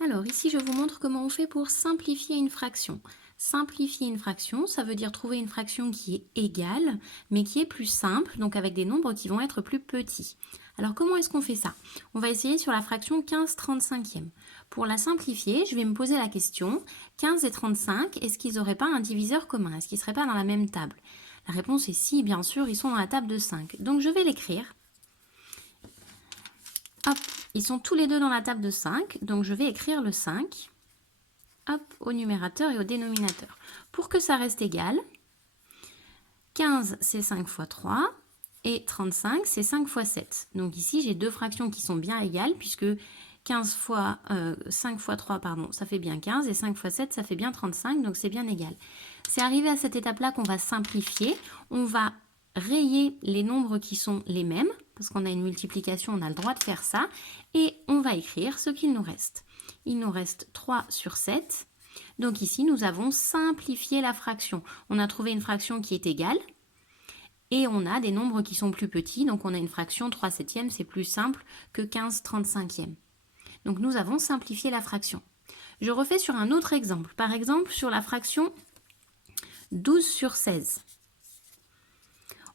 Alors ici, je vous montre comment on fait pour simplifier une fraction. Simplifier une fraction, ça veut dire trouver une fraction qui est égale, mais qui est plus simple, donc avec des nombres qui vont être plus petits. Alors comment est-ce qu'on fait ça? On va essayer sur la fraction 15/35e. Pour la simplifier, je vais me poser la question, 15 et 35, est-ce qu'ils n'auraient pas un diviseur commun? Est-ce qu'ils ne seraient pas dans la même table? La réponse est si, bien sûr, ils sont dans la table de 5. Donc je vais l'écrire. Hop, ils sont tous les deux dans la table de 5, donc je vais écrire le 5, hop, au numérateur et au dénominateur. Pour que ça reste égal, 15 c'est 5 fois 3 et 35 c'est 5 fois 7. Donc ici j'ai deux fractions qui sont bien égales puisque 5 fois 3, pardon, ça fait bien 15 et 5 fois 7 ça fait bien 35, donc c'est bien égal. C'est arrivé à cette étape-là qu'on va simplifier. On va rayer les nombres qui sont les mêmes, parce qu'on a une multiplication, on a le droit de faire ça, et on va écrire ce qu'il nous reste. Il nous reste 3 sur 7. Donc ici, nous avons simplifié la fraction. On a trouvé une fraction qui est égale, et on a des nombres qui sont plus petits, donc on a une fraction 3/7, c'est plus simple que 15/35. Donc nous avons simplifié la fraction. Je refais sur un autre exemple, par exemple sur la fraction 12 sur 16.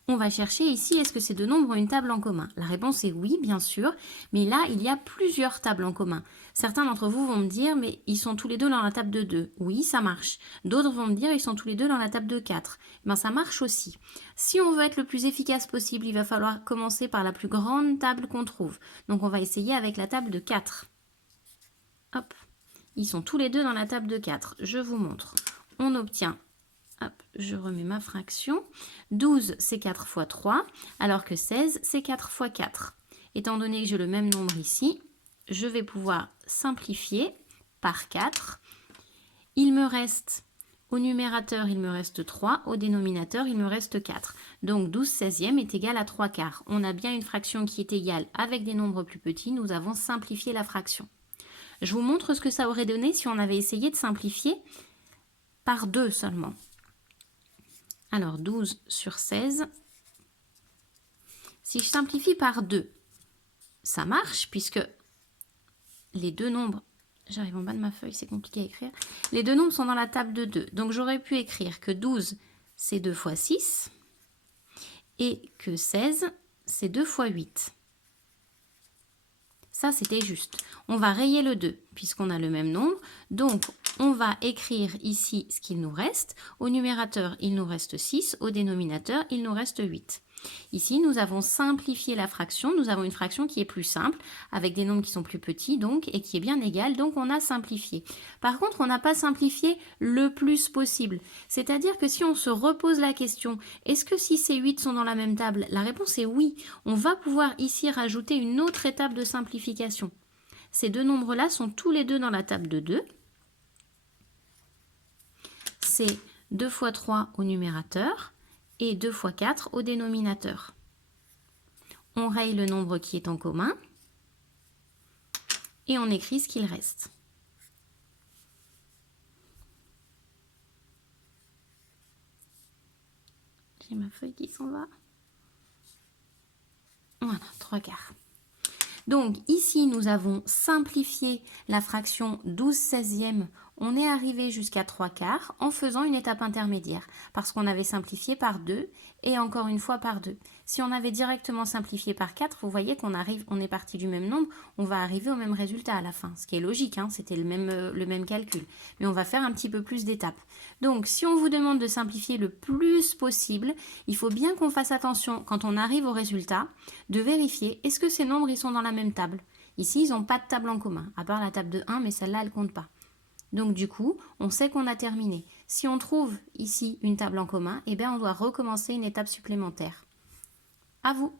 On va chercher ici, est-ce que ces deux nombres ont une table en commun? La réponse est oui, bien sûr, mais là, il y a plusieurs tables en commun. Certains d'entre vous vont me dire, mais ils sont tous les deux dans la table de 2. Oui, ça marche. D'autres vont me dire, ils sont tous les deux dans la table de 4. Ben, ça marche aussi. Si on veut être le plus efficace possible, il va falloir commencer par la plus grande table qu'on trouve. Donc, on va essayer avec la table de 4. Hop, ils sont tous les deux dans la table de 4. Je vous montre. On obtient... Hop, je remets ma fraction. 12, c'est 4 fois 3, alors que 16, c'est 4 fois 4. Étant donné que j'ai le même nombre ici, je vais pouvoir simplifier par 4. Il me reste, au numérateur, il me reste 3, au dénominateur, il me reste 4. Donc 12/16 est égal à 3/4. On a bien une fraction qui est égale avec des nombres plus petits, nous avons simplifié la fraction. Je vous montre ce que ça aurait donné si on avait essayé de simplifier par 2 seulement. Alors 12 sur 16, si je simplifie par 2, ça marche puisque les deux nombres, j'arrive en bas de ma feuille, c'est compliqué à écrire, les deux nombres sont dans la table de 2. Donc j'aurais pu écrire que 12 c'est 2 fois 6 et que 16 c'est 2 fois 8. Ça, c'était juste. On va rayer le 2 puisqu'on a le même nombre. Donc, on va écrire ici ce qu'il nous reste. Au numérateur, il nous reste 6. Au dénominateur, il nous reste 8. Ici, nous avons simplifié la fraction. Nous avons une fraction qui est plus simple, avec des nombres qui sont plus petits, donc, et qui est bien égale. Donc, on a simplifié. Par contre, on n'a pas simplifié le plus possible. C'est-à-dire que si on se repose la question, est-ce que 6 et 8 sont dans la même table? La réponse est oui. On va pouvoir ici rajouter une autre étape de simplification. Ces deux nombres-là sont tous les deux dans la table de 2. C'est 2 fois 3 au numérateur et 2 fois 4 au dénominateur. On raye le nombre qui est en commun et on écrit ce qu'il reste. J'ai ma feuille qui s'en va. Voilà, 3/4. Donc ici, nous avons simplifié la fraction 12/16. On est arrivé jusqu'à 3/4 en faisant une étape intermédiaire parce qu'on avait simplifié par 2 et encore une fois par 2. Si on avait directement simplifié par 4, vous voyez qu'on est parti du même nombre, on va arriver au même résultat à la fin. Ce qui est logique, hein, c'était le même calcul. Mais on va faire un petit peu plus d'étapes. Donc si on vous demande de simplifier le plus possible, il faut bien qu'on fasse attention quand on arrive au résultat de vérifier est-ce que ces nombres ils sont dans la même table. Ici, ils n'ont pas de table en commun, à part la table de 1, mais celle-là, elle ne compte pas. Donc du coup, on sait qu'on a terminé. Si on trouve ici une table en commun, eh bien, on doit recommencer une étape supplémentaire. À vous!